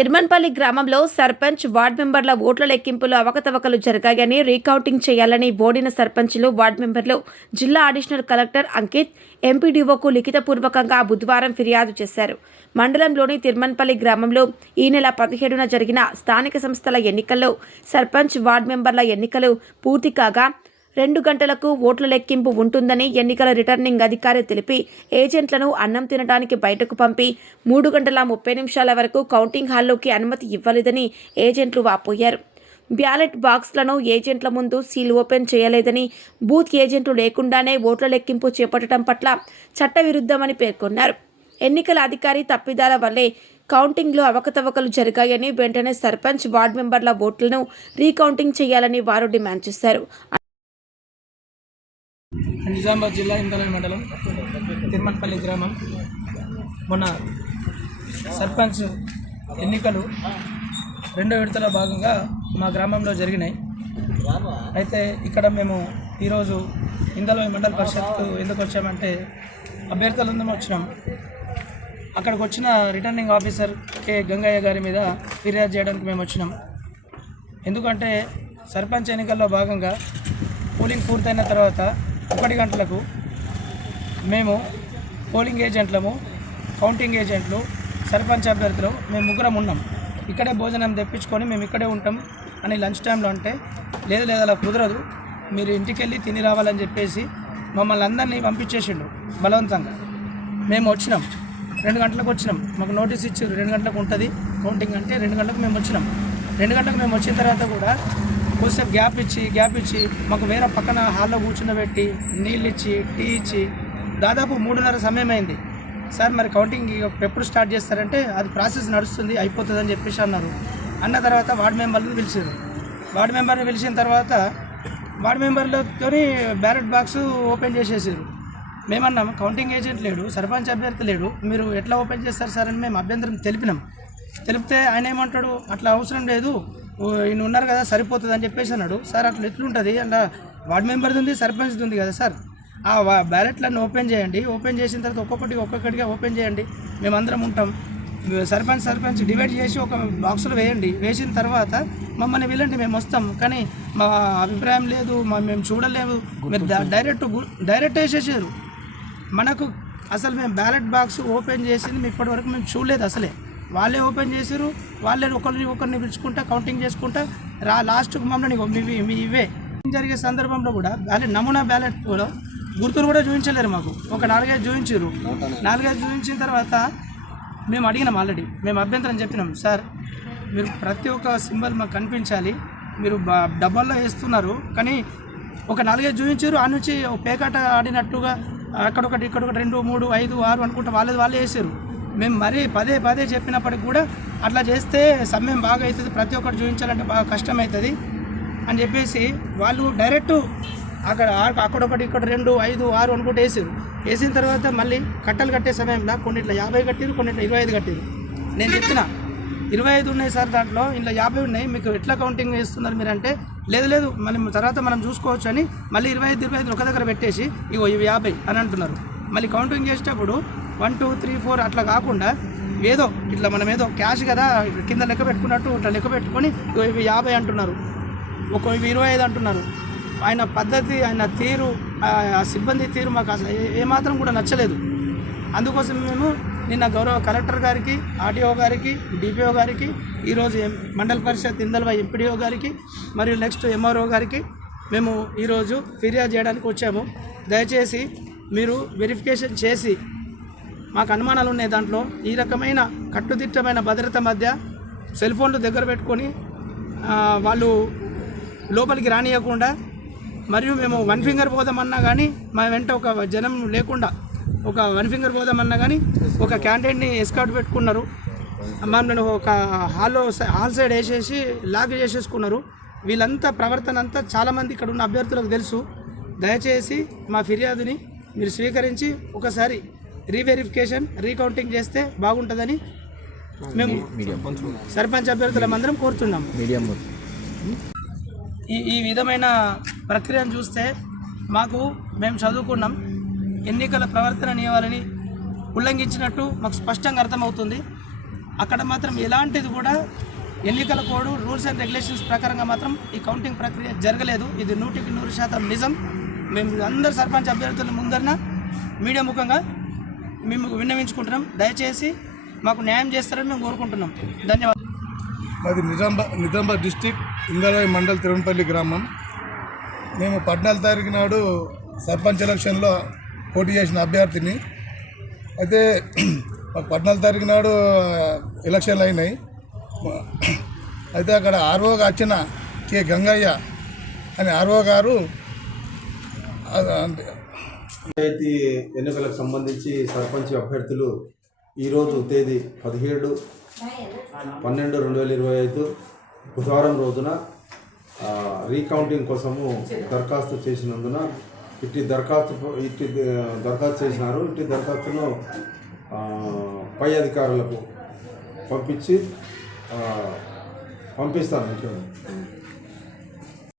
తిరుమన్పల్లి గ్రామంలో సర్పంచ్ వార్డు మెంబర్ల ఓట్ల లెక్కింపులో అవకతవకలు జరిగాయని రీకౌంటింగ్ చేయాలని ఓడిన సర్పంచ్లు వార్డు మెంబర్లు జిల్లా అడిషనల్ కలెక్టర్ అంకిత్ ఎంపీడీఓకు లిఖితపూర్వకంగా బుధవారం ఫిర్యాదు చేశారు. మండలంలోని తిరుమన్పల్లి గ్రామంలో ఈ నెల పదిహేడున జరిగిన స్థానిక సంస్థల ఎన్నికల్లో సర్పంచ్ వార్డు మెంబర్ల ఎన్నికలు పూర్తి కాగా రెండు గంటలకు ఓట్ల లెక్కింపు ఉంటుందని ఎన్నికల రిటర్నింగ్ అధికారి తెలిపి ఏజెంట్లను అన్నం తినడానికి బయటకు పంపి మూడు గంటల ముప్పై నిమిషాల వరకు కౌంటింగ్ హాల్లోకి అనుమతి ఇవ్వలేదని ఏజెంట్లు వాపోయారు. బ్యాలెట్ బాక్స్లను ఏజెంట్ల ముందు సీల్ ఓపెన్ చేయలేదని బూత్ ఏజెంట్లు లేకుండానే ఓట్ల లెక్కింపు చేపట్టడం పట్ల చట్టవిరుద్ధమని పేర్కొన్నారు. ఎన్నికల అధికారి తప్పిదాల వల్లే కౌంటింగ్లో అవకతవకలు జరిగాయని వెంటనే సర్పంచ్ వార్డు మెంబర్ల ఓట్లను రీకౌంటింగ్ చేయాలని వారు డిమాండ్ చేశారు. నిజామాబాద్ జిల్లా ఇందలై మండలం తిరుమలపల్లి గ్రామం. మొన్న సర్పంచ్ ఎన్నికలు రెండో విడతలో భాగంగా మా గ్రామంలో జరిగినాయి. అయితే ఇక్కడ మేము ఈరోజు ఇందలై మండల పరిషత్కు ఎందుకు వచ్చామంటే అభ్యర్థులందరం వచ్చినాం. అక్కడికి వచ్చిన రిటర్నింగ్ ఆఫీసర్ కె. గంగయ్య గారి మీద ఫిర్యాదు చేయడానికి మేము వచ్చినాం. ఎందుకంటే సర్పంచ్ ఎన్నికల్లో భాగంగా పోలింగ్ పూర్తయిన తర్వాత ఒకటి గంటలకు మేము పోలింగ్ ఏజెంట్లము కౌంటింగ్ ఏజెంట్లు సర్పంచ్ అభ్యర్థులు మేము ముగ్గురం ఉన్నాం. ఇక్కడే భోజనం తెప్పించుకొని మేము ఇక్కడే ఉంటాం అని లంచ్ టైంలో అంటే లేదు లేదు అలా కుదరదు. మీరు ఇంటికి వెళ్ళి తిని రావాలని చెప్పేసి మమ్మల్ని అందరినీ పంపించేసిండు బలవంతంగా. మేము వచ్చినాం. రెండు గంటలకు వచ్చినాం. మాకు నోటీస్ ఇచ్చారు. రెండు గంటలకు ఉంటుంది. కౌంటింగ్ అంటే రెండు గంటలకు మేము వచ్చినాం. రెండు గంటలకు మేము వచ్చిన తర్వాత కూడా కొద్దిసేపు గ్యాప్ ఇచ్చి గ్యాప్ ఇచ్చి మాకు వేరే పక్కన హాల్లో కూర్చున్నబెట్టి నీళ్ళు ఇచ్చి టీ ఇచ్చి దాదాపు మూడున్నర సమయం అయింది సార్ మరి కౌంటింగ్ ఎప్పుడు స్టార్ట్ చేస్తారంటే అది ప్రాసెస్ నడుస్తుంది అయిపోతుంది అని చెప్పేసి అన్నారు. అన్న తర్వాత వార్డు మెంబర్ని పిలిచారు. వార్డు మెంబర్ని పిలిచిన తర్వాత వార్డు మెంబర్లతో బ్యాలెట్ బాక్స్ ఓపెన్ చేసేసారు. మేమన్నాం కౌంటింగ్ ఏజెంట్ లేడు సర్పంచ్ అభ్యర్థి లేడు మీరు ఎట్లా ఓపెన్ చేస్తారు సార్? అని మేము అభ్యంతరం తెలిపినాం. తెలిపితే ఆయన ఏమంటాడు అట్లా అవసరం లేదు ఈయన ఉన్నారు కదా సరిపోతుంది అని చెప్పేసి అన్నాడు. సార్ అట్లా ఎట్లుంటుంది? అలా వార్డ్ మెంబర్ది ఉంది సర్పంచ్ది ఉంది కదా సార్. ఆ బ్యాలెట్లను ఓపెన్ చేయండి. ఓపెన్ చేసిన తర్వాత ఒక్కొక్కటి ఒక్కొక్కటిగా ఓపెన్ చేయండి. మేమందరం ఉంటాం. సర్పంచ్ సర్పంచ్ డివైడ్ చేసి ఒక బాక్స్లో వేయండి. వేసిన తర్వాత మమ్మల్ని వెళ్ళండి మేము వస్తాం. కానీ మా అభిప్రాయం లేదు మా మేము చూడలేము. మీరు డైరెక్ట్ డైరెక్ట్ వేసేసారు. మనకు అసలు మేము బ్యాలెట్ బాక్స్ ఓపెన్ చేసింది ఇప్పటివరకు మేము చూడలేదు అసలే. వాళ్ళే ఓపెన్ చేసారు వాళ్ళే ఒకరిని ఒకరిని పిలుచుకుంటా కౌంటింగ్ చేసుకుంటా రా లాస్ట్ మమ్మల్ని మీ ఇవే జరిగే సందర్భంలో కూడా బ్యాలెట్ నమూనా బ్యాలెట్ కూడా గుర్తులు కూడా చూపించలేరు మాకు. ఒక నాలుగైదు చూపించారు. నాలుగైదు చూపించిన తర్వాత మేము అడిగినాం ఆల్రెడీ మేము అభ్యంతరం చెప్పినాం సార్ మీరు ప్రతి ఒక్క సింబల్ మాకు కనిపించాలి. మీరు డబ్బాల్లో వేస్తున్నారు. కానీ ఒక నాలుగైదు చూపించారు ఆ నుంచి పేకాట ఆడినట్టుగా అక్కడొకటి ఇక్కడొకటి రెండు మూడు ఐదు ఆరు అనుకుంటా వాళ్ళది వాళ్ళే వేసారు. మేము మరీ పదే పదే చెప్పినప్పటికి కూడా అట్లా చేస్తే సమయం బాగా అవుతుంది ప్రతి ఒక్కరు చూపించాలంటే బాగా కష్టం అవుతుంది అని చెప్పేసి వాళ్ళు డైరెక్ట్ అక్కడ అక్కడ ఒకటి ఇక్కడ రెండు ఐదు ఆరు అనుకుంటే వేసారు వేసిన తర్వాత మళ్ళీ కట్టలు కట్టే సమయంలో కొన్నిట్లో యాభై కట్టిరు కొన్నిట్లో ఇరవై ఐదు కట్టిరు నేను చెప్పిన ఇరవై ఐదు ఉన్నాయి సార్ దాంట్లో ఇంట్లో యాభై ఉన్నాయి మీకు ఎట్లా కౌంటింగ్ వేస్తున్నారు మీరు అంటే లేదు లేదు మనం తర్వాత మనం చూసుకోవచ్చు అని మళ్ళీ ఇరవై ఐదు ఇరవై ఐదు ఒక దగ్గర పెట్టేసి ఇగో ఇవి యాభై అని అంటున్నారు. మళ్ళీ కౌంటింగ్ చేసేటప్పుడు వన్ టూ త్రీ ఫోర్ అట్లా కాకుండా ఏదో ఇట్లా మనం ఏదో క్యాష్ కదా కింద లెక్క పెట్టుకున్నట్టు ఇట్లా లెక్క పెట్టుకొని ఇవి యాభై అంటున్నారు. ఒక ఇవి ఇరవై ఐదు అంటున్నారు. ఆయన పద్ధతి ఆయన తీరు ఆ సిబ్బంది తీరు మాకు అసలు ఏ- ఏమాత్రం కూడా నచ్చలేదు. అందుకోసం మేము నిన్న గౌరవ కలెక్టర్ గారికి ఆర్టీఓ గారికి డిపిఓ గారికి ఈరోజు మండల పరిషత్ ఇందల్వ ఎంపీడీఓ గారికి మరియు నెక్స్ట్ ఎంఆర్ఓ గారికి మేము ఈరోజు ఫిర్యాదు చేయడానికి వచ్చాము. దయచేసి మీరు వెరిఫికేషన్ చేసి మాకు అనుమానాలు ఉన్నాయి దాంట్లో. ఈ రకమైన కట్టుదిట్టమైన భద్రత మధ్య సెల్ ఫోన్లు దగ్గర పెట్టుకొని వాళ్ళు లోపలికి రానియకుండా మరియు మేము వన్ ఫింగర్ పోదామన్నా కానీ మా వెంట ఒక జనం లేకుండా ఒక వన్ ఫింగర్ పోదామన్నా కానీ ఒక క్యాండిడేట్ని ఎస్కాట్ పెట్టుకున్నారు. మమ్మల్ని ఒక హాల్లో హాల్ సైడ్ వేసేసి లాక్ చేసేసుకున్నారు. వీళ్ళంతా ప్రవర్తన అంతా చాలామంది ఇక్కడ ఉన్న అభ్యర్థులకు తెలుసు. దయచేసి మా ఫిర్యాదుని మీరు స్వీకరించి ఒకసారి రీవెరిఫికేషన్ రీకౌంటింగ్ చేస్తే బాగుంటుందని మేము సర్పంచ్ అభ్యర్థులమందరం కోరుతున్నాం. మీడియం. ఈ ఈ విధమైన ప్రక్రియను చూస్తే మాకు మేము చదువుకున్నాం. ఎన్నికల ప్రవర్తన నియమాలని ఉల్లంఘించినట్టు మాకు స్పష్టంగా అర్థమవుతుంది. అక్కడ మాత్రం ఎలాంటిది కూడా ఎన్నికల కోడ్ రూల్స్ అండ్ రెగ్యులేషన్స్ ప్రకారంగా మాత్రం ఈ కౌంటింగ్ ప్రక్రియ జరగలేదు. ఇది నూటికి నూరు శాతం నిజం. మేము అందరు సర్పంచ్ అభ్యర్థుల ముందరన మీడియా ముఖంగా మేము విన్నవించుకుంటున్నాం. దయచేసి మాకు న్యాయం చేస్తారని మేము కోరుకుంటున్నాం. ధన్యవాదాలు. మాది నిజామాబాద్ నిజామాబాద్ డిస్టిక్ ఇందరాయి మండల్ తిరుమపల్లి గ్రామం. మేము పద్నాలుగు తారీఖు నాడు సర్పంచ్ ఎలక్షన్లో పోటీ చేసిన అభ్యర్థిని. అయితే మాకు పద్నాలుగు తారీఖు నాడు ఎలక్షన్లు అయినాయి. అయితే అక్కడ ఆర్ఓగా వచ్చిన కె గంగయ్య అనే ఆర్ఓ గారు అంటే పంచాయతీ ఎన్నికలకు సంబంధించి సర్పంచ్ అభ్యర్థులు ఈరోజు తేదీ పదిహేడు పన్నెండు రెండు వేల ఇరవై ఐదు బుధవారం రోజున రీకౌంటింగ్ కోసము దరఖాస్తు చేసినందున ఇట్టి దరఖాస్తు ఇట్టి దరఖాస్తు చేసినారు. ఇట్టి దరఖాస్తును పై అధికారులకు పంపించి పంపిస్తాను. పంపిస్తాను